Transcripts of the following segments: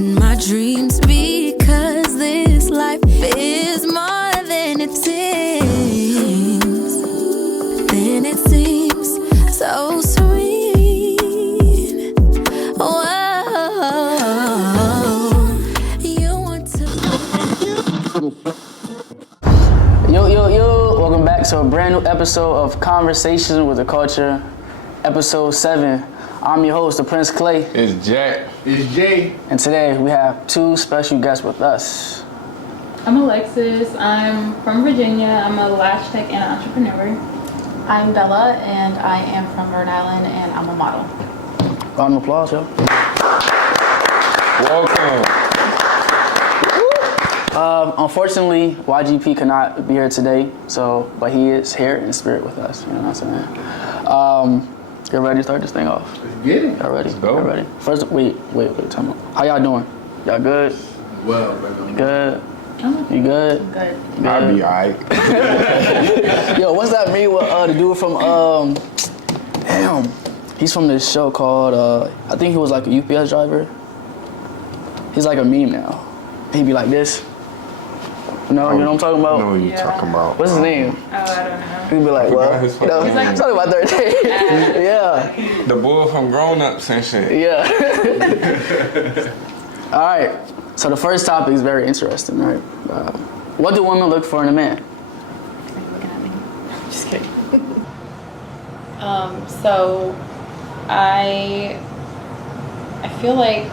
My dreams, because this life is more than it seems. Then it seems so sweet. Whoa, you want to. Yo, welcome back to a brand new episode of Conversations with the Culture, episode 7. I'm your host, the Prince Clay. It's Jack. It's Jay. And today we have two special guests with us. I'm Alexis. I'm from Virginia. I'm a Lash tech and entrepreneur. I'm Bella, and I am from Rhode Island, and I'm a model. Round of applause, yo. Welcome. Unfortunately, YGP cannot be here today, but he is here in spirit with us. You know what I'm saying? You ready to start this thing off? Let's get it. Y'all ready? Let's go. Y'all ready? First, wait. Tell me. How y'all doing? Y'all good? Well, brother. Good? You good? Good. I'll be alright. Yo, what's that mean with the dude from, he's from this show called, I think he was like a UPS driver. He's like a meme now. He'd be like this. No, you know what I'm talking about? I know what you're talking about. What's his name? Oh, I don't know. He'd be like, well, his you know, fucking name. talking about 13. Yeah. The boy from Grown Ups and shit. Yeah. All right. So the first topic is very interesting, right? What do women look for in a man? Looking at me. Just kidding. So I feel like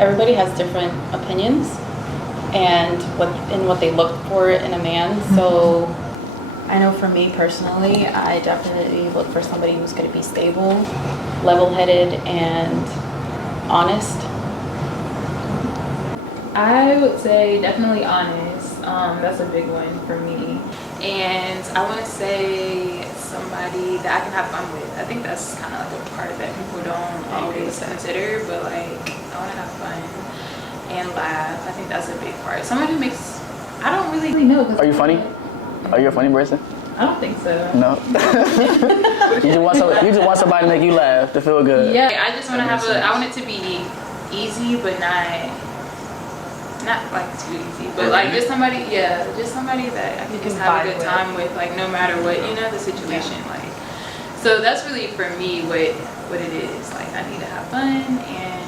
everybody has different opinions and what they look for in a man. So I know for me personally, I definitely look for somebody who's going to be stable, level-headed, and honest. I would say definitely honest. That's a big one for me. And I want to say somebody that I can have fun with. I think that's kind of like a part that people don't always consider, but like I want to have fun and laugh. I think that's a big part. Somebody who makes, I don't really know. Are you funny? Are you a funny person? I don't think so. No. You just want somebody to make you laugh, to feel good. Yeah, I just want to have I want it to be easy, but not like too easy, but like just somebody that I can just have a good time with, like no matter what, you know, the situation. Like, so that's really for me what it is. Like, I need to have fun and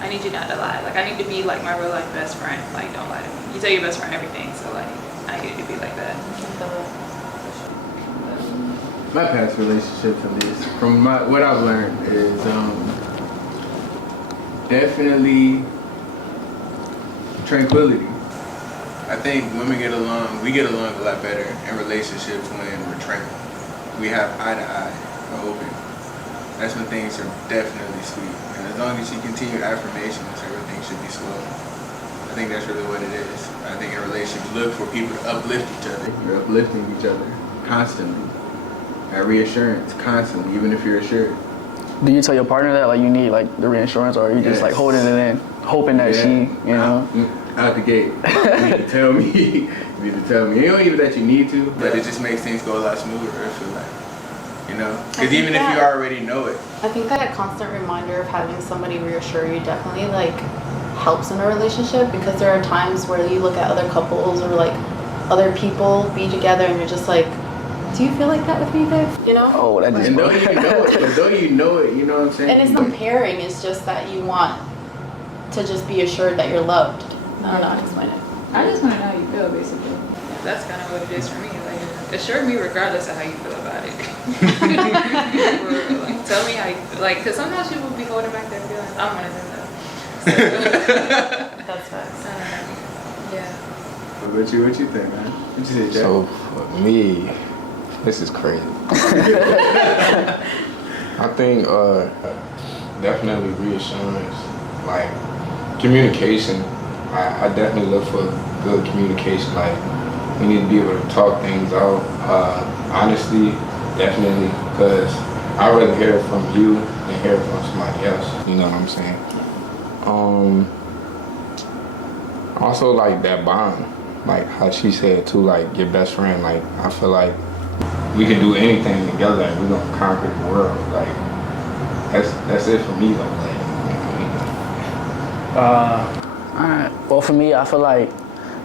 I need you not to lie. Like, I need to be like my real life best friend. Like, don't lie to me. You tell your best friend everything, so like I need you to be like that. My past relationships, at least, from what I've learned, is definitely tranquility. I think we get along a lot better in relationships when we're tranquil. We have eye to eye, we're open. That's when things are definitely sweet. And as long as you continue affirmations, everything should be slow. I think that's really what it is. I think in relationships, look for people to uplift each other. You're uplifting each other constantly. That reassurance constantly, even if you're assured. Do you tell your partner that like you need like the reassurance, or are you just like holding it in, hoping that she, you know? Out the gate. You need to tell me. You need to tell me. It don't even that you need to, but it just makes things go a lot smoother, I feel like. You know? Because even if you already know it. I think that constant reminder of having somebody reassure you definitely like helps in a relationship, because there are times where you look at other couples or like other people be together and you're just like, do you feel like that with me, babe? You know? Oh, that just And though you know it, you know what I'm saying? And it's not pairing, it's just that you want to just be assured that you're loved. I don't know how to explain it. I just want to know how you feel, basically. That's kind of what it is for me. Like, assure me regardless of how you feel about it. Like, tell me how you feel. Like, because sometimes people be holding back their feelings. I'm one of them, though. So, That's facts. yeah. What you think, man? What you say, Jack? So for me, this is crazy. I think definitely reassurance, like communication. I definitely look for good communication. Like, we need to be able to talk things out. Honestly, definitely, because I'd rather hear it from you than hear it from somebody else. You know what I'm saying? Also, like that bond, like how she said too, like your best friend. Like, I feel like we can do anything together and we're gonna conquer the world. Like, that's it for me though. Like, Alright. Well, for me, I feel like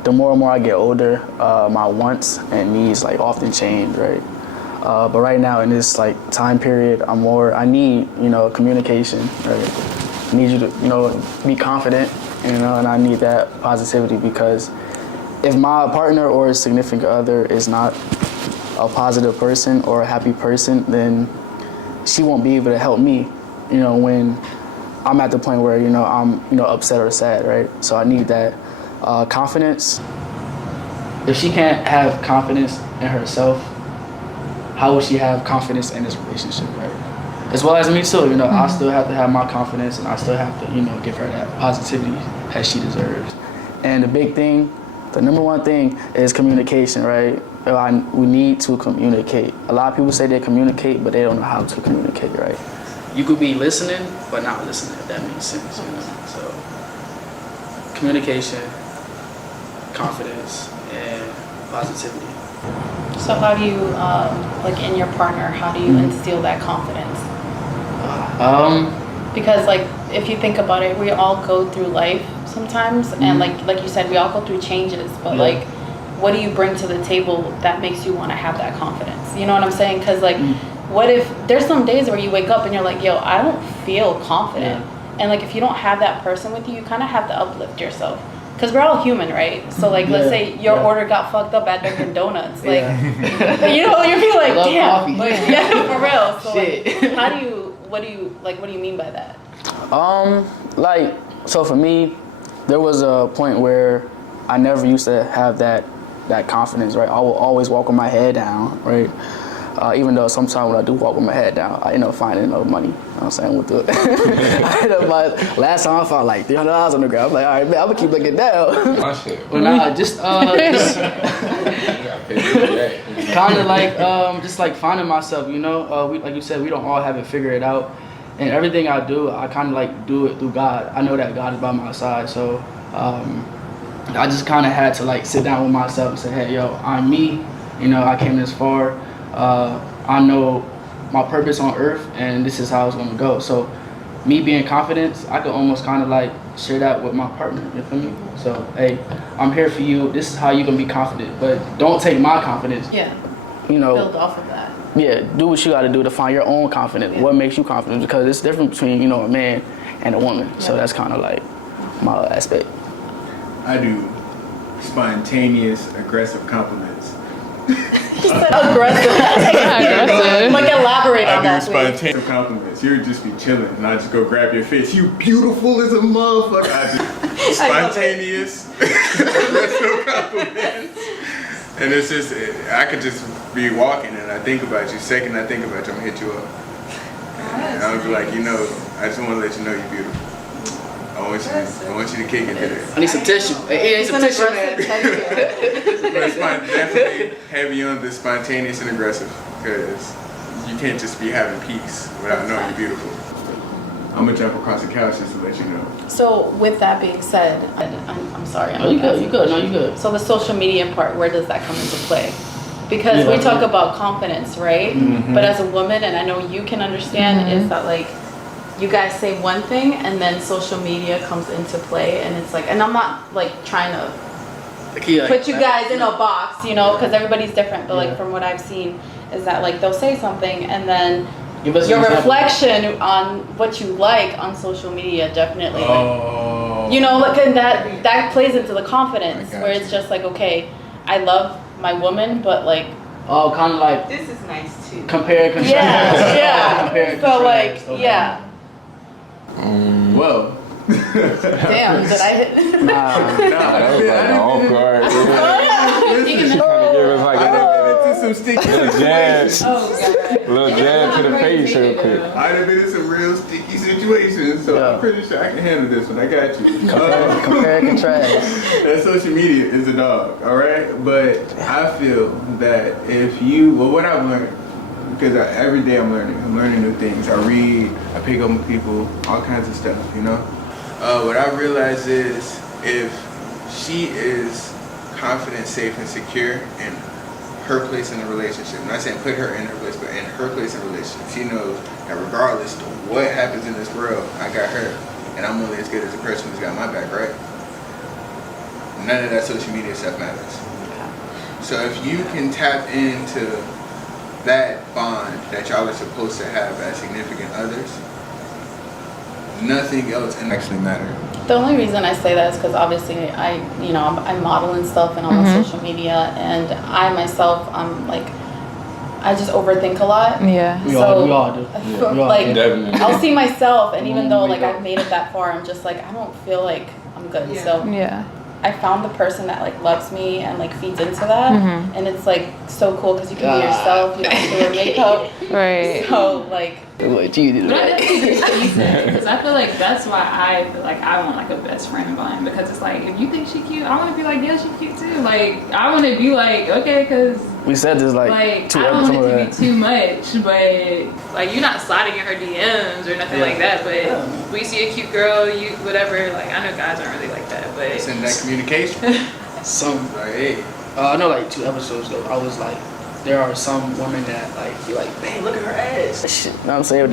the more and more I get older, my wants and needs like often change, right? But right now in this like time period, I need, communication, right? I need you to, be confident, and I need that positivity, because if my partner or significant other is not a positive person or a happy person, then she won't be able to help me, when I'm at the point where, I'm, upset or sad, right? So I need that confidence. If she can't have confidence in herself, how will she have confidence in this relationship, right? As well as me too, I still have to have my confidence, and I still have to, give her that positivity that she deserves. And the number one thing is communication, right? We need to communicate. A lot of people say they communicate, but they don't know how to communicate, right? You could be listening, but not listening, if that makes sense, So, communication, confidence, and positivity. So how do you, like in your partner, how do you instill that confidence? Because like, if you think about it, we all go through life sometimes, and like you said, we all go through changes, but like, what do you bring to the table that makes you want to have that confidence? You know what I'm saying? Because like, what if there's some days where you wake up and you're like, yo, I don't feel confident. And like, if you don't have that person with you, you kind of have to uplift yourself. Because we're all human, right? So like, let's say your order got fucked up at Dunkin' Donuts. Like, you'd be like, damn. Like, yeah, for real. So like, what do you mean by that? So for me, there was a point where I never used to have that confidence, right? I will always walk with my head down, right? Even though sometimes when I do walk with my head down, I end up finding no money. You know what I'm saying? With the last time I found like $300 on the ground. I'm like, all right, man, I'm gonna keep looking down. My shit. Well, nah, just kind of like just like finding myself. We like you said, we don't all have it figured out, and everything I do, I kind of like do it through God. I know that God is by my side, so I just kind of had to like sit down with myself and say, hey, yo, I'm me. I came this far. I know my purpose on earth, and this is how it's gonna go. So me being confident, I could almost kind of like share that with my partner, you feel me? So, hey, I'm here for you. This is how you're gonna be confident, but don't take my confidence. Yeah. Build off of that. Yeah, do what you gotta do to find your own confidence. Yeah. What makes you confident? Because it's different between, a man and a woman. Yeah. So that's kind of like my aspect. I do spontaneous, aggressive compliments. He said aggressive. Like elaborate on that, please. I do spontaneous compliments. You would just be chilling, and I just go grab your face. You beautiful as a motherfucker. I just spontaneous, aggressive compliments. And it's just, I could just be walking, and I think about you. Second I think about you, I'm gonna hit you up. And I'll be like, I just want to let you know you're beautiful. I want you to kick it there. I need some tissue. Hey, need some tissue, man. But it's definitely heavy on the spontaneous and aggressive, because you can't just be having peace without knowing you're beautiful. I'm gonna jump across the couch just to let you know. So with that being said, I'm sorry. You good. No, you good. So the social media part, where does that come into play? Because we talk about confidence, right? But as a woman, and I know you can understand, is that like, you guys say one thing and then social media comes into play, and it's like, and I'm not like trying to put you guys in a box, because everybody's different, but like from what I've seen is that like they'll say something and then your reflection on what you like on social media definitely and that plays into the confidence, where it's just like, okay, I love my woman, but like, kind of like, this is nice too. Compare and contrast. Compare and contrast. So like, Whoa. Damn, did I hit? That was like the off guard. Give us like a some sticky little jab to the face real quick. I'd have been in some real sticky situations, so I'm pretty sure I can handle this one. I got you. Compare and contrast. That social media is a dog, all right? But I feel that if what I've learned, because every day I'm learning new things. I read, I pick up with people, all kinds of stuff, What I realize is, if she is confident, safe, and secure in her place in the relationship, I'm not saying put her in her place, but in her place in the relationship, she knows that regardless of what happens in this world, I got her. and I'm only as good as the person who's got my back, right? None of that social media stuff matters. So if you can tap into that bond that y'all are supposed to have as significant others, nothing else can actually matter. The only reason I say that is because obviously I model and stuff and I'm on social media, and I myself, I just overthink a lot. Yeah. We all do. Like, Definitely. I'll see myself, and even though like I've made it that far, I'm just like, I don't feel like I'm good. Yeah. So Yeah. I found the person that like loves me and like feeds into that, and it's like so cool because you can be yourself. You don't have to wear makeup. Right. So like, What you do? But I definitely agree with what you said, because I feel like that's why I feel like I want like a best friend of mine, because it's like, if you think she cute, I want to be like, yeah, she cute too. Like, I want to be like, okay, because We said this like I 2 don't want episodes it to ago. be too much, but like, you're not sliding in her DMs or nothing like that, but we see a cute girl, you whatever, like, I know guys aren't really like that, but It's in that communication. Some, Like, hey, I know like 2 episodes ago, I was like, there are some women that like, you're like, babe, look at her ass. Shit, you know what I'm saying?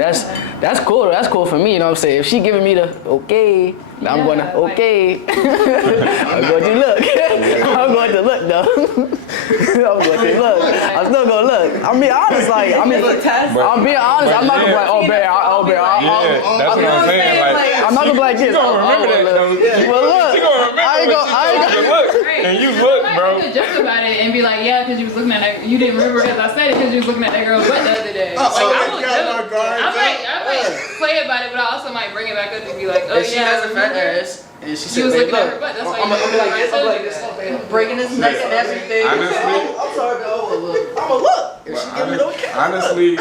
That's cool. That's cool for me. You know what I'm saying? If she giving me the okay, now I'm going to okay. I'm going to look. I'm going to look though. I'm going to look. I'm still going to look. I'm being honest. Like, I'm being honest. I'm not going to be like, oh, babe, Yeah, that's what I'm saying. Like, I'm not going to be like this. you gonna remember that though. Well, look. She gonna remember I ain't when gonna- she told you to look, and you look, I bro. could joke about it and be like, yeah, because you was looking at that, you didn't remember because I said it because you was looking at that girl butt the other day. Like, I will joke. I might play about it, but I also might bring it back up and be like, oh If she yeah, has a fat ass and she she said, was babe, looking at look. her butt. That's why I'm you gonna be like this. I'm like told you this. that. Babe, breaking his neck and everything. Honestly. I'm sorry, but I'm gonna look. If she give me the okay. Honestly,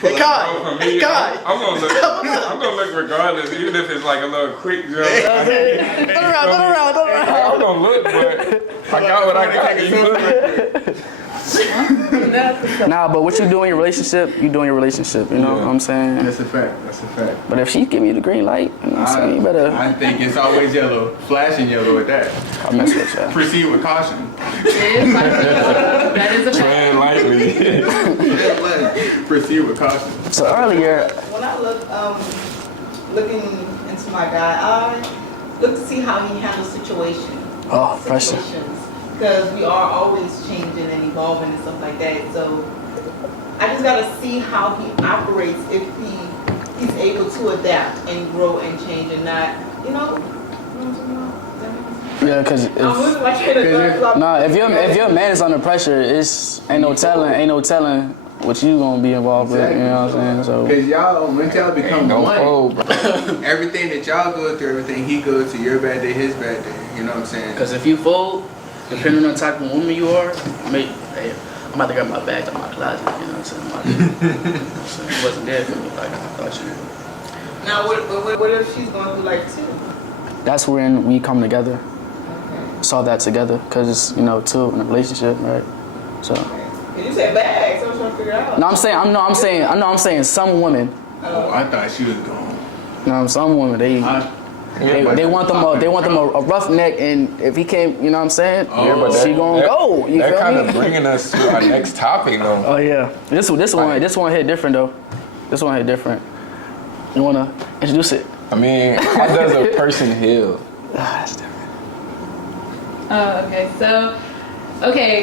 Hey, Kai. bro, for me, Kai. I'm gonna look. I'm gonna look regardless, even if it's like a little quick joke. Turn around. I'm gonna look, but I got what I got. You look. Nah, but what you do in your relationship, you do in your relationship. You know what I'm saying? that's a fact. That's a fact. But if she give you the green light, you know what I'm saying? You better. I think it's always yellow, flashing yellow at that. I mess with you. Proceed with caution. That is a fact. Tread lightly. Proceed with caution. So earlier, When I look, looking into my guy, I look to see how he handles pressure. situations. Because we are always changing and evolving and stuff like that. So I just gotta see how he operates, if he's able to adapt and grow and change and not, you know. Yeah, cause if your man is under pressure, ain't no telling what you gonna be involved with. You know what I'm saying? So Because y'all, once y'all become Don't one, fold, bro. everything that y'all go through, everything he goes through, your bad day, his bad day. You know what I'm saying? Because if you fold, depending on the type of woman you are, hey, I'm about to grab my bag to my closet. You know what I'm saying? It wasn't there for me like I thought you would. Now, what if she's going through like 2? That's when we come together, Okay. saw that together, because it's, 2 in a relationship, right? So, And you said bags, so I'm trying to figure it out. no, I'm saying some women, Oh, I thought she was gone. some women, they want them a rough neck, and if he can't, you know what I'm saying? Yeah, but she gonna go. You That feel kind me? of bringing us to our next topic, though. Oh yeah, this one hit different though. This one hit different. You wanna introduce it? I mean, how does a person heal? That's different. Okay, so,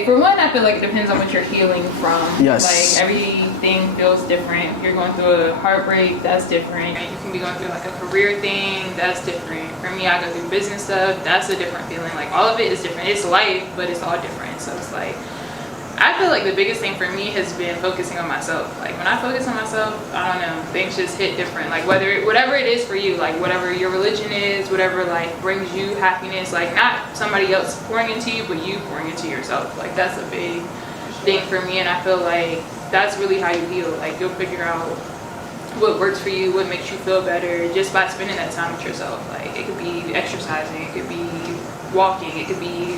for one, I feel like it depends on what you're healing from. Yes. Like, everything feels different. If you're going through a heartbreak, that's different. You can be going through like a career thing, that's different. For me, I go through business stuff, that's a different feeling. Like, all of it is different. It's life, but it's all different. So it's like, I feel like the biggest thing for me has been focusing on myself. Like, when I focus on myself, I don't know, things just hit different. Like, whatever it is for you, like whatever your religion is, whatever like brings you happiness, like not somebody else pouring into you, but you pouring into yourself. Like, that's a big thing for me, and I feel like that's really how you heal. Like, you'll figure out what works for you, what makes you feel better, just by spending that time with yourself. Like, it could be exercising, it could be walking, it could be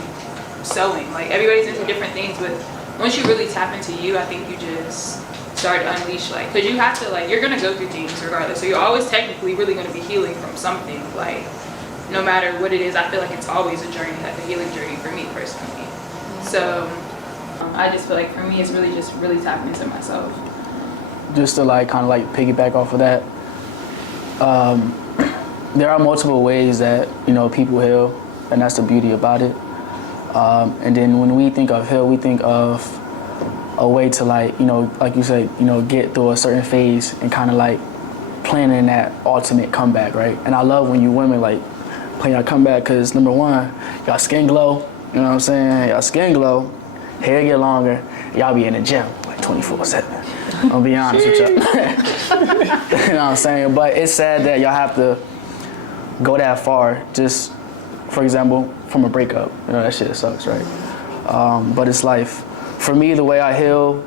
sewing. Like, everybody's into different things, but once you really tap into you, I think you just start to unleash, like, because you have to, like, you're going to go through things regardless. So you're always technically really going to be healing from something. Like, no matter what it is, I feel like it's always a journey, like a healing journey for me personally. So I just feel like for me, it's really just really tapping into myself. Just to like kind of like piggyback off of that. there are multiple ways that, you know, people heal, and that's the beauty about it. And then when we think of heal, we think of a way to, like, you know, like you said, you know, get through a certain phase and kind of like planning that ultimate comeback, right? And I love when you women like plan your comeback, because number one, y'all skin glow, you know what I'm saying? Y'all skin glow, hair get longer, y'all be in the gym like 24/7. I'll be honest with y'all. You know what I'm saying? But it's sad that y'all have to go that far, just, for example, from a breakup. You know, that shit sucks, right? But it's life. For me, the way I heal,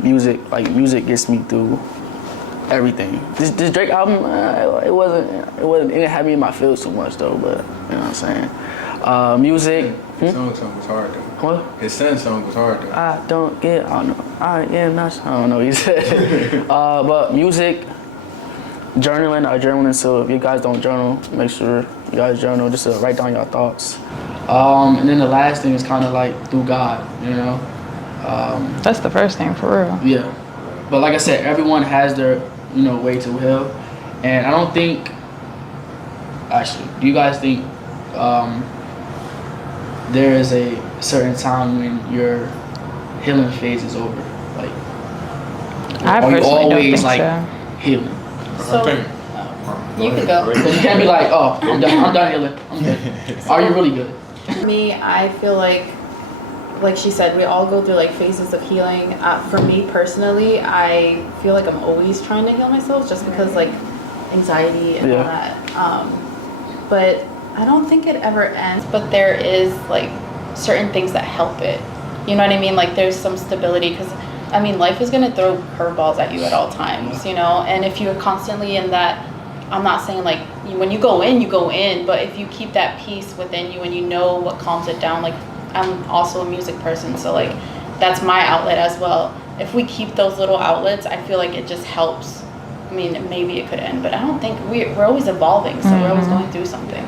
music gets me through everything. This Drake album, it didn't have me in my feels too much though, but you know what I'm saying? Music. His song was hard though. What? His son's song was hard though. I don't know, he said. But music, journaling, so if you guys don't journal, make sure you guys journal, just to write down your thoughts. And then the last thing is kind of like through God, you know? That's the first thing, for real. Yeah. But like I said, everyone has their, you know, way to heal. And I don't think, actually, do you guys think there is a certain time when your healing phase is over? Like, I are you personally always don't think like so. healing? So you can go. You can't be like, oh, I'm done healing. I'm good. Are you really good? Me, I feel like she said, we all go through like phases of healing. For me personally, I feel like I'm always trying to heal myself, just because like anxiety and all that. But I don't think it ever ends. But there is like certain things that help it. You know what I mean? Like there's some stability, because I mean, life is gonna throw curveballs at you at all times, you know. And if you're constantly in that, I'm not saying like when you go in, but if you keep that peace within you and you know what calms it down, like I'm also a music person, so like that's my outlet as well. If we keep those little outlets, I feel like it just helps. I mean, maybe it could end, but I don't think we're always evolving, so we're always going through something.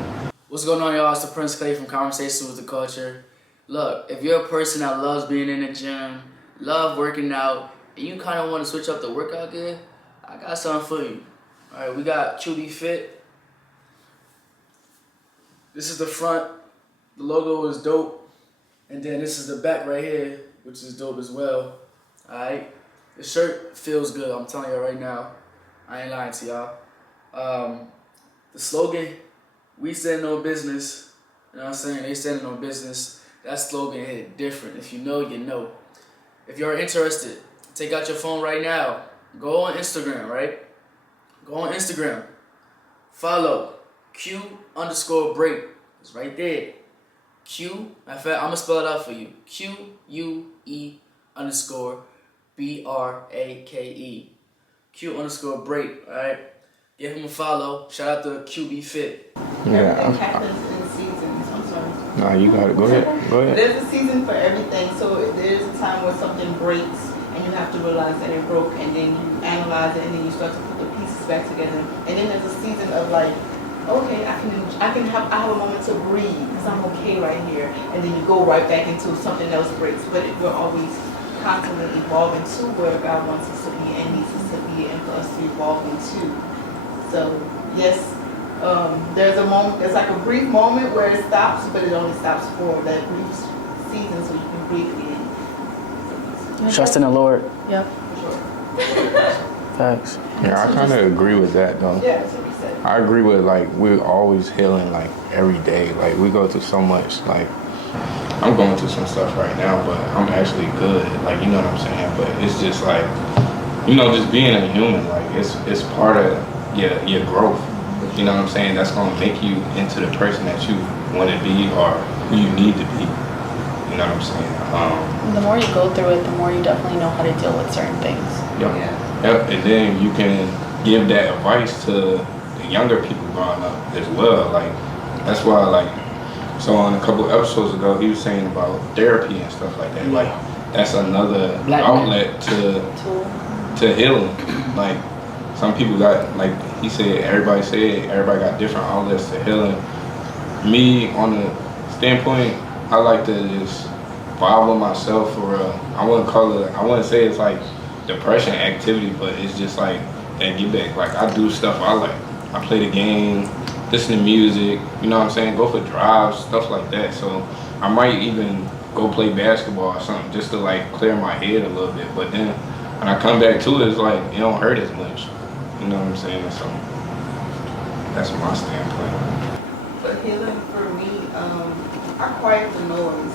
What's going on, y'all? It's the Prince Clay from Conversations with the Culture. Look, if you're a person that loves being in the gym, love working out, and you kind of want to switch up the workout gear, I got something for you. All right, we got QBFit. This is the front. The logo is dope. And then this is the back right here, which is dope as well. All right, the shirt feels good. I'm telling you right now. I ain't lying to y'all. The slogan, we stand on business. You know what I'm saying? They standing on business. That slogan hit different. If you know, you know. If you're interested, take out your phone right now. Go on Instagram, right? Go on Instagram. Follow Q_break. It's right there. In fact, I'm going to spell it out for you. QUE_BRAKE. Q_break, alright? Give him a follow. Shout out to QBFit. Everything happens in seasons. I'm sorry. Nah, you got it. Go ahead. There's a season for everything. So if there's a time where something breaks and you have to realize that it broke, and then you analyze it, and then you start to put the pieces back together. And then there's a season of like, okay, I have a moment to breathe because I'm okay right here, and then you go right back into something else breaks. But we're always constantly evolving to where God wants us to be and needs us to be, and for us to evolve into. So yes, there's a moment. There's like a brief moment where it stops, but it only stops for that brief season, so you can breathe again. Trust in the Lord. Yep. For sure. Facts. Yeah, I kind of agree with that though. Yeah, that's what we said. I agree with like we're always healing like every day. Like we go through so much. Like I'm going through some stuff right now, but I'm actually good. Like you know what I'm saying. But it's just like just being a human. Like it's part of your growth. You know what I'm saying. That's gonna make you into the person that you want to be or who you need to be. You know what I'm saying. The more you go through it, the more you definitely know how to deal with certain things. Yep. And then you can give that advice to the younger people growing up as well. Like that's why so on a couple episodes ago he was saying about therapy and stuff like that. Like that's another outlet to healing. Like some people got, like he said, everybody got different outlets to healing. Me on the standpoint, I like to just vibe with myself for real. I wouldn't say it's like depression activity, but it's just like that get back. Like I do stuff I like. I play the game, listen to music, you know what I'm saying? Go for drives, stuff like that. So I might even go play basketball or something just to like clear my head a little bit. But then when I come back to it, it's like it don't hurt as much. You know what I'm saying? So that's my standpoint. For healing, for me, I quiet the noise.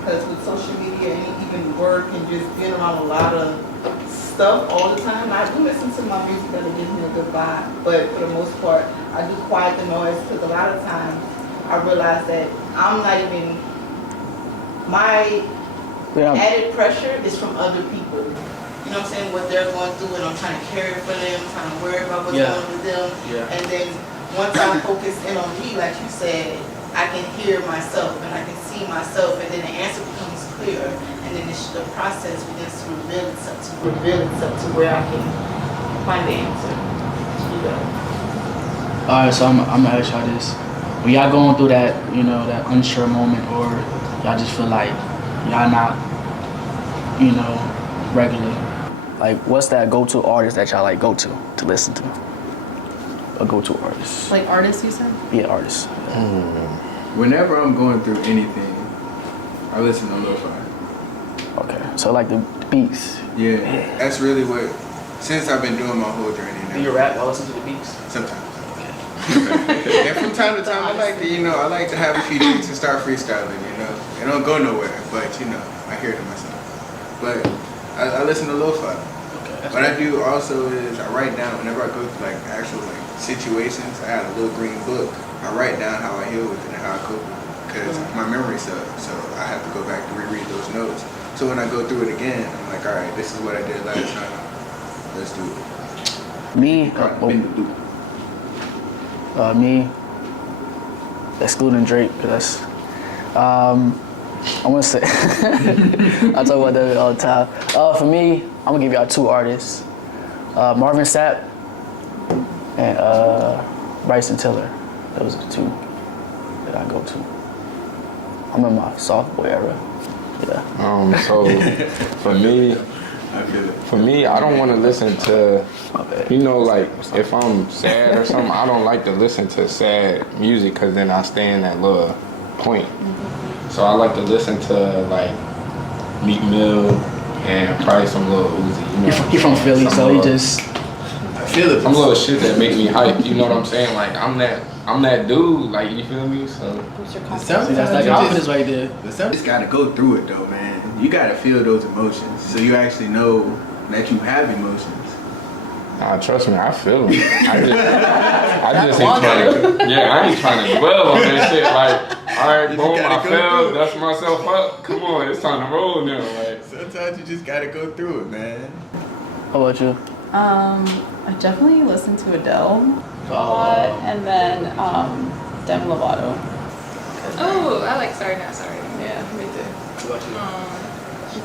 Because with social media and even work and just being around a lot of stuff all the time, I do listen to my music that gives me a good vibe. But for the most part, I do quiet the noise because a lot of times I realize that I'm not even, my added pressure is from other people. You know what I'm saying? What they're going through, and I'm trying to care for them, trying to worry about what's going on with them. And then once I focus in on me, like you said, I can hear myself and I can see myself, and then the answer becomes clearer, and then the process begins to reveal itself to where I can find the answer. Alright, so I'm gonna ask y'all this. When y'all going through that, you know, that unsure moment, or y'all just feel like y'all not, you know, regular, like what's that go-to artist that y'all like go to listen to? A go-to artist. Like artists, you said? Yeah, artists. Whenever I'm going through anything, I listen to lo-fi. Okay, so like the beats. Yeah, that's really what, since I've been doing my whole journey now. Do you rap while listening to the beats? Sometimes. And from time to time, I like to, you know, I like to have a few drinks and start freestyling, you know. It don't go nowhere, but, you know, I hear it to myself. But I listen to lo-fi. What I do also is I write down, whenever I go through like actual like situations, I have a little green book. I write down how I heal with it and how I cope with it, because my memory sucks, so I have to go back to reread those notes. So when I go through it again, I'm like, all right, this is what I did last time. Let's do it. Me, excluding Drake, because that's, I want to say, I talk about that all the time. For me, I'm gonna give y'all two artists, Marvin Sapp and Bryson Tiller. Those are the two that I go to. I'm in my soft boy era. Yeah. So for me, I don't want to listen to, you know, like if I'm sad or something, I don't like to listen to sad music because then I stay in that little point. So I like to listen to like Meek Mill and probably some Lil Uzi. You know, He from Philly, so he just. I feel it. Some little shit that make me hype. You know what I'm saying? Like I'm that dude. Like you feel me? So That's like confidence right there. But some just gotta go through it though, man. You gotta feel those emotions so you actually know that you have emotions. Nah, trust me, I feel them. I just ain't trying to. Yeah, I ain't trying to dwell on that shit. Like, all right, boom, I fell, dust myself up. Come on, it's time to roll now. Like, sometimes you just gotta go through it, man. How about you? I definitely listen to Adele a lot, and then Demi Lovato. Oh, I like Sorry Not Sorry. Yeah, me too. What about you?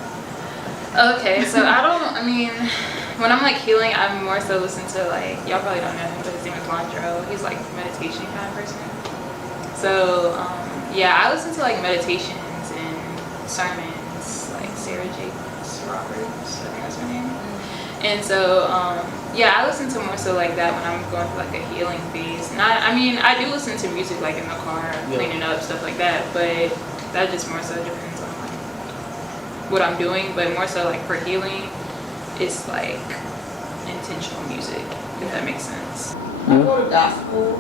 Okay, so when I'm like healing, I'm more so listening to like, y'all probably don't know him, but his name is Landro. He's like a meditation kind of person. So yeah, I listen to like meditations and sermons, like Sarah Jakes Roberts, I think that's her name. And so yeah, I listen to more so like that when I'm going through like a healing phase. And I do listen to music like in the car, cleaning up, stuff like that, but that just more so depends on like what I'm doing. But more so like for healing, it's like intentional music, if that makes sense. I go to gospel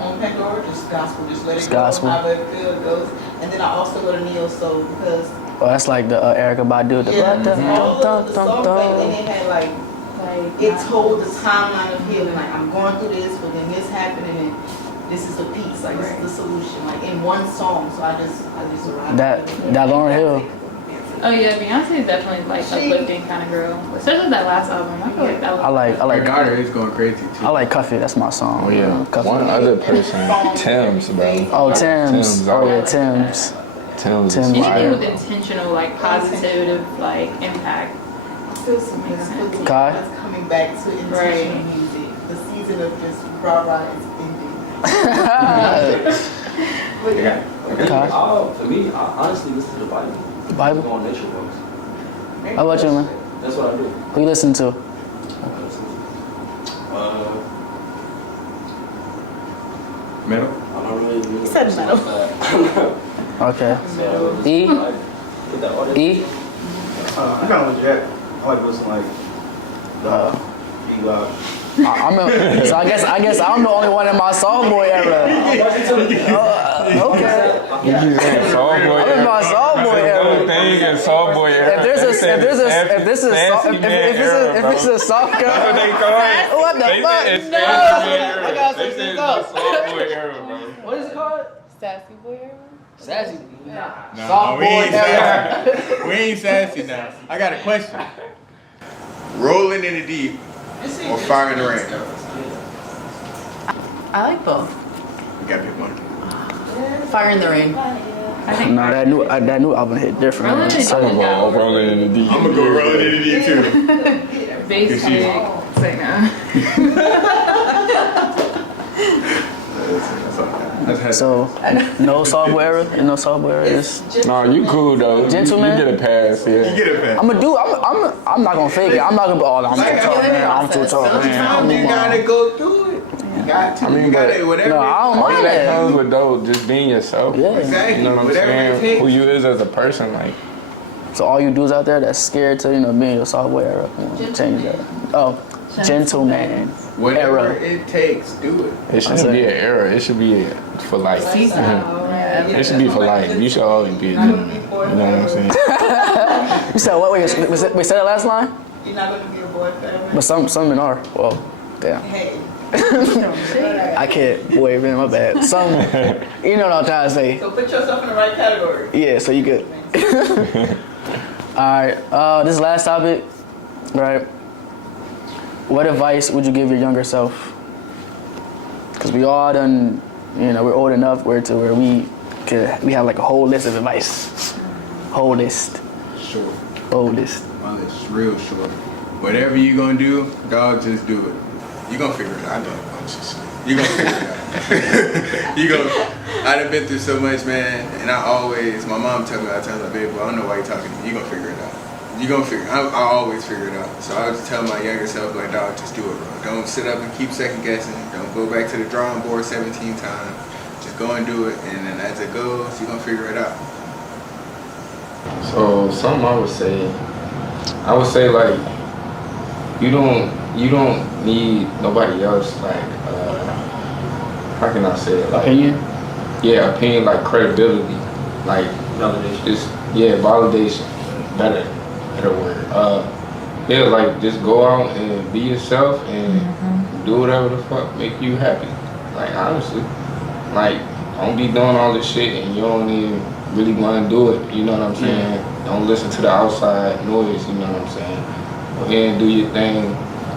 on Pandora, just gospel, just let it go, Gospel. however it feels, it goes. And then I also go to neo soul because Oh, that's like the Erykah Badu. all of the songs back then, they had like it told the timeline of healing. Like I'm going through this, but then this happened, and then this is the peace. Like this is the solution. Like in one song. So I just arrived. That Lauryn Hill. Oh yeah, Beyonce is definitely like uplifting kind of girl, especially that last album. I feel like that was. I like. Her daughter is going crazy too. I like Cuff It. That's my song. oh yeah, Cuff one It. other person, Tim's, bro. Oh, Tim's. Oh yeah, Tim's. Tim's. Tim's. Tim's. Anything with intentional, like positive, like impact. I feel something. I feel the Kai? that's coming back to intentional music. The season of just rah-rah is ending. But yeah. For me, I honestly listen to the Bible. Bible? Go on nature books. How about you, man? That's what I do. Who you listen to? Metal. I'm not really. He said metal. Okay. E? E? I'm kind of legit. I like listening like bebop. So I guess I'm the only one in my sophomore era. Okay. You saying soft boy I'm in my sophomore era. thing is soft boy era. If this is a soft girl, What they call it? what the They fuck? said it's No. I got some shit up. Soft boy era, bro. What is it called? Sassy boy era? Sassy. Nah, Soft we boy ain't era. sassy. We ain't sassy now. I got a question. Rolling in the deep or fire in the rain? I like both. You gotta pick one. Fire in the rain. No, that new album hit different. Rolling in the So, deep. Ball rolling in the deep. I'm gonna go rolling in the deep too. Basic. Say so no software era? And no software era? Nah, you cool though. Gentleman? You get a pass, yeah. Get it back. I'm not gonna fake it. I'm not gonna be, I'm too tall, man. I'm too tall, man. Sometimes you gotta go through it. You got to. I mean, you gotta, but- whatever. No, I don't All mind that that. comes with though, just being yourself. Yeah. Exactly. You know what I'm Whatever it saying? takes. Who you is as a person, like. So all you dudes out there that's scared to, be in your software era, change that. Oh, gentleman Whatever era. it takes, do it. It shouldn't be an era. It should be for life. It should be for life. You should always be a gentleman. You know what I'm saying? You said what? Wait, we said that last line? You're not gonna be a boy forever. But some men are. Well, damn. Hey. I can't. Wait, man, my bad. Some, you know what I'm trying to say. So put yourself in the right category. Yeah, so you good. Alright, this last topic, right? What advice would you give your younger self? Because we all done, we're old enough where we have like a whole list of advice. Whole list. Sure. Whole list. Well, it's real short. Whatever you gonna do, dog, just do it. You gonna figure it out. I know. I'm just. You gonna figure it out. You gonna. I done been through so much, man, and my mom tell me all the time, like, babe, well, I don't know why you're talking to me. You gonna figure it out. You gonna figure. I always figure it out. So I was tell my younger self, like, dog, just do it, bro. Don't sit up and keep second guessing. Don't go back to the drawing board 17 times. Just go and do it, and then as it goes, you gonna figure it out. So something I would say like you don't need nobody else like how can I say it, like Opinion? Yeah, opinion, like credibility, like Validation. just validation, better word. Yeah, like just go out and be yourself and do whatever the fuck make you happy. Like honestly, like don't be doing all this shit and you don't even really want to do it. You know what I'm saying? Don't listen to the outside noise. You know what I'm saying? Go ahead and do your thing.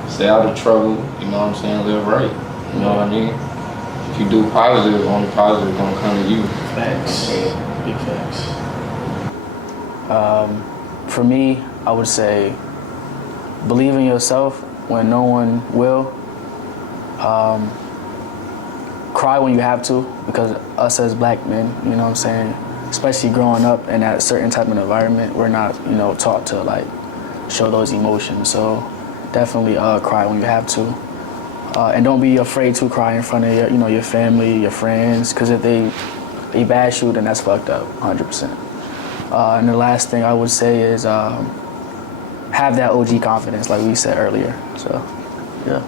Stay out of trouble. You know what I'm saying? Live right. You know what I mean? If you do positive, only positive is gonna come to you. Facts. Big facts. For me, I would say believe in yourself when no one will. Cry when you have to, because us as black men, you know what I'm saying, especially growing up in that certain type of environment, we're not, taught to like show those emotions. So definitely cry when you have to. And don't be afraid to cry in front of your family, your friends, because if they bash you, then that's fucked up, 100%. And the last thing I would say is have that OG confidence, like we said earlier. So, yeah.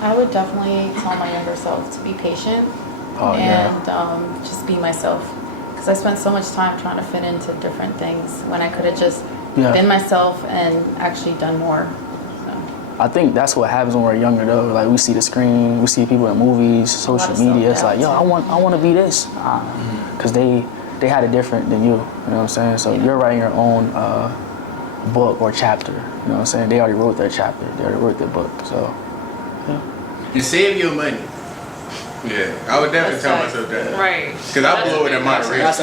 I would definitely tell my younger self to be patient and just be myself. Because I spent so much time trying to fit into different things when I could have just been myself and actually done more. I think that's what happens when we're younger though. Like we see the screen, we see people in movies, social media. It's like, yo, I want to be this, because they had it different than you. You know what I'm saying? So you're writing your own book or chapter. You know what I'm saying? They already wrote their chapter. They already wrote their book. So And save your money. Yeah, I would definitely tell myself that. Right. Because I blow it in my rent. I was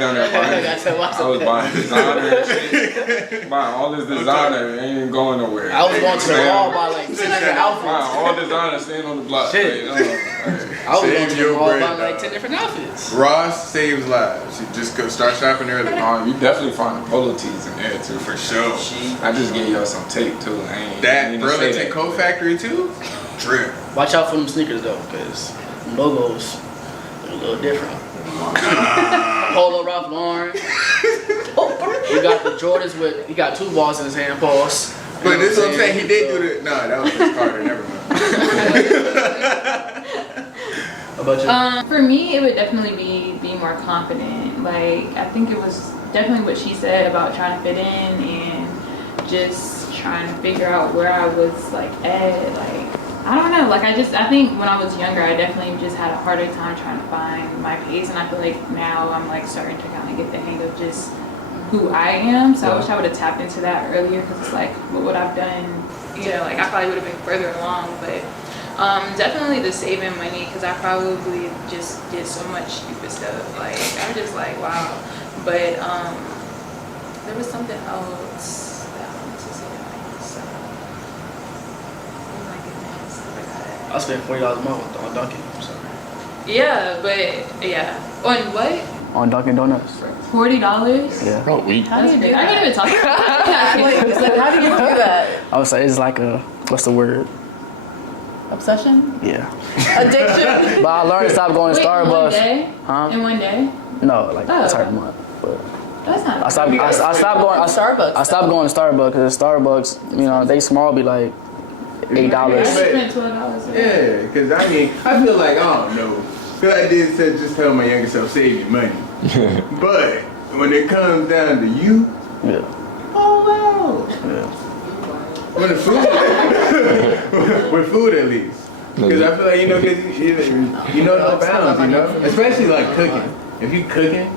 down there buying. I was buying designer and shit. Buying all this designer ain't going nowhere. I was going to the mall by like 10 different outfits. Buying all designer staying on the block. Shit. Like, I was going Save to the your mall bread, by like dog. 10 different outfits. Ross saves lives. You just go start shopping early. you definitely find the polo tees in there too, For sure. I just gave y'all some tape too. I ain't That even say Burlington that. Coat Factory too? Drip. Watch out for them sneakers though, because logos are a little different. Polo Ralph Lauren. He got the Jordans with, he got 2 balls in his hand, pause. But this is what I'm saying, he did do the, no, that was Chris Carter, never mind. How about you? For me, it would definitely be being more confident. Like, I think it was definitely what she said about trying to fit in and just trying to figure out where I was like at. Like, I don't know. Like, I think when I was younger, I definitely just had a harder time trying to find my pace. And I feel like now I'm like starting to kind of get the hang of just who I am. So I wish I would have tapped into that earlier, because it's like, what would I've done? You know, like I probably would have been further along. But definitely the saving money, because I probably just did so much stupid stuff. Like, I'm just like, wow. But there was something else that I wanted to say. So, oh my goodness, I forgot. I spent $40 a month on Dunkin'. I'm sorry. Yeah, but yeah. On what? On Dunkin' Donuts. $40? Yeah. Bro, we. How do you do I can't that? even talk about Wait, that. so how do you do that? I would say it's like a, what's the word? Obsession? Yeah. Addiction? But I learned to stop going to Wait, in one Starbucks. day? Huh? In one day? No, like Oh. a certain month. But That's not I stopped going. Starbucks. I stopped going to Starbucks because Starbucks, you know, they small be like $8. I spent $12 a day. Yeah, because I mean, I feel like, I don't know. Feel like I did say, just tell my younger self, save your money. But when it comes down to you, Yeah. oh wow. Yeah. When the food, with food at least. Because I feel like, you know, cause you know no bounds, you know? Especially like cooking. If you cooking,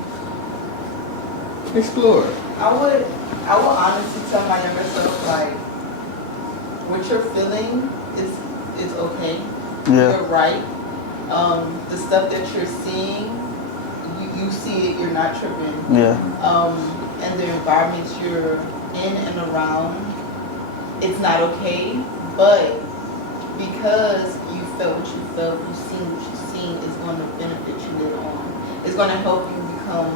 explore. I would honestly tell my younger self, like, what you're feeling is okay. Yeah. You're right. The stuff that you're seeing, you see it, you're not tripping. Yeah. And the environments you're in and around, it's not okay. But because you felt what you felt, you've seen what you've seen, is going to benefit you later on. It's going to help you become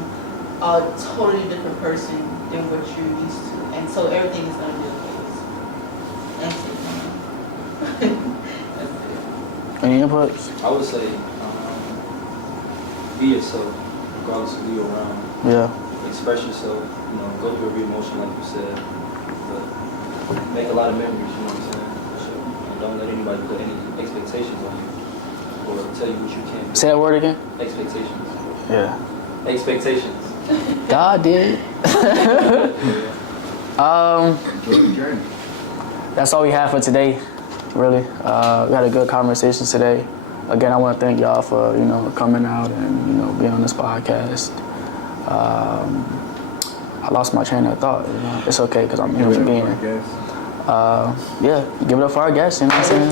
a totally different person than what you're used to. And so everything is going to be okay. That's it. That's it. Any inputs? I would say, be yourself, regardless of who you're around. Yeah. Express yourself, you know, go through every emotion like you said, but make a lot of memories, you know what I'm saying? For sure. And don't let anybody put any expectations on you or tell you what you can't do. Say that word again? Expectations. Yeah. Expectations. God did. Enjoy the journey. That's all we have for today, really. We had a good conversation today. Again, I want to thank y'all for, you know, coming out and, you know, being on this podcast. I lost my train of thought. You know? It's okay because I'm here for being here. Yeah, give it up for our guests, you know what I'm saying?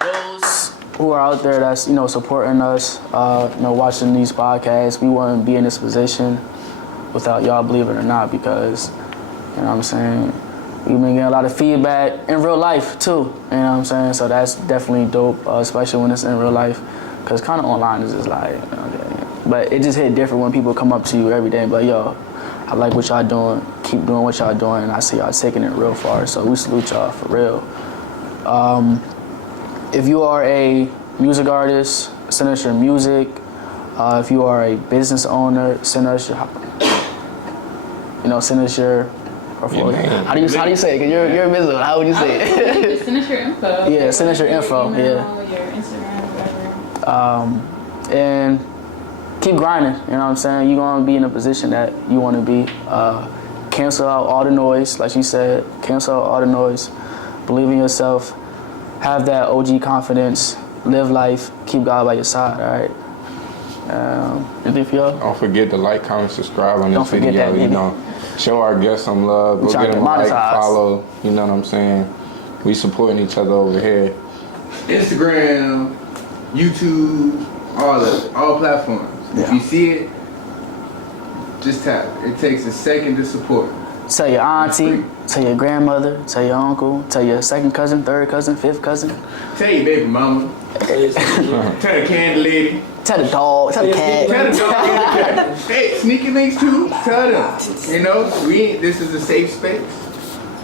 Those who are out there that's, you know, supporting us, you know, watching these podcasts, we wouldn't be in this position without y'all, believe it or not, because, you know what I'm saying, we've been getting a lot of feedback in real life too, you know what I'm saying? So that's definitely dope, especially when it's in real life, because kind of online is just like, okay. But it just hit different when people come up to you every day and be like, yo, I like what y'all doing, keep doing what y'all doing, and I see y'all taking it real far, so we salute y'all for real. If you are a music artist, send us your music. If you are a business owner, send us your, you know, send us your portfolio. How do you say it? Cause you're a business owner. How would you say it? Just send us your info. Yeah, send us your info. Email, Yeah. Your Instagram, whatever. And keep grinding. You know what I'm saying? You're gonna be in a position that you want to be. Cancel out all the noise, like she said. Cancel out all the noise. Believe in yourself. Have that OG confidence. Live life. Keep God by your side. All right. Anything for y'all? Don't forget to like, comment, subscribe on Don't this forget video. that, You baby. know, show our guests some love. Go trying get to them a like, monetize. follow. You know what I'm saying? We supporting each other over here. Instagram, YouTube, all platforms. If Yeah. you see it, just tap it. It takes a second to support. Tell your auntie, tell your grandmother, tell your uncle, tell your second cousin, third cousin, fifth cousin. Tell your baby mama. Tell the candy lady. Tell the dog, tell the cat. Tell the dog and the cat. Hey, sneaky links too. Tell them. You know, this is a safe space.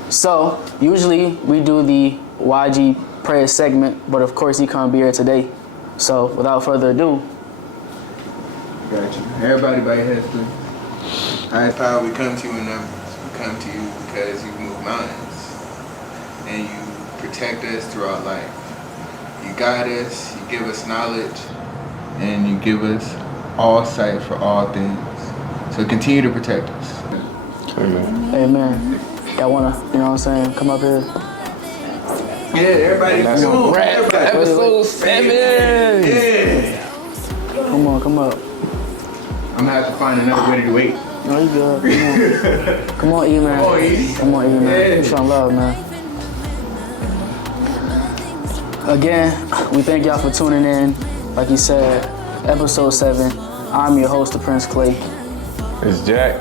So, usually we do the YG prayer segment, but of course he can't be here today. So without further ado, Got you. Everybody by your head, please. High power, we come to you in numbers. We come to you because you move mountains and you protect us throughout life. You guide us, you give us knowledge, and you give us all sight for all things. So continue to protect us. Amen. amen. Y'all wanna, you know what I'm saying, come up here? Yeah, everybody, come on. Everybody. Episode 7. Yeah. Come up. I'm gonna have to find another way to wait. No, you good. Come on, E, man. Come on, E. Come on, E, man. Yeah. You showing love, man. Again, we thank y'all for tuning in. Like you said, episode 7. I'm your host, the Prince Clay. It's Jack.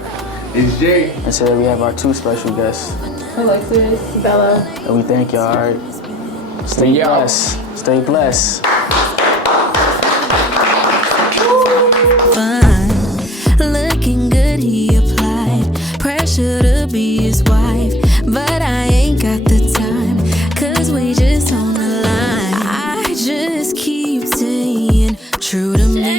It's Jay. And today we have our 2 special guests. Alexis, Bella. And we thank y'all, all right? Stay We out. blessed. Stay blessed. fun. Looking good, he applied. Pressure to be his wife. But I ain't got the time, 'cause we just on the line. I just keep staying true to me.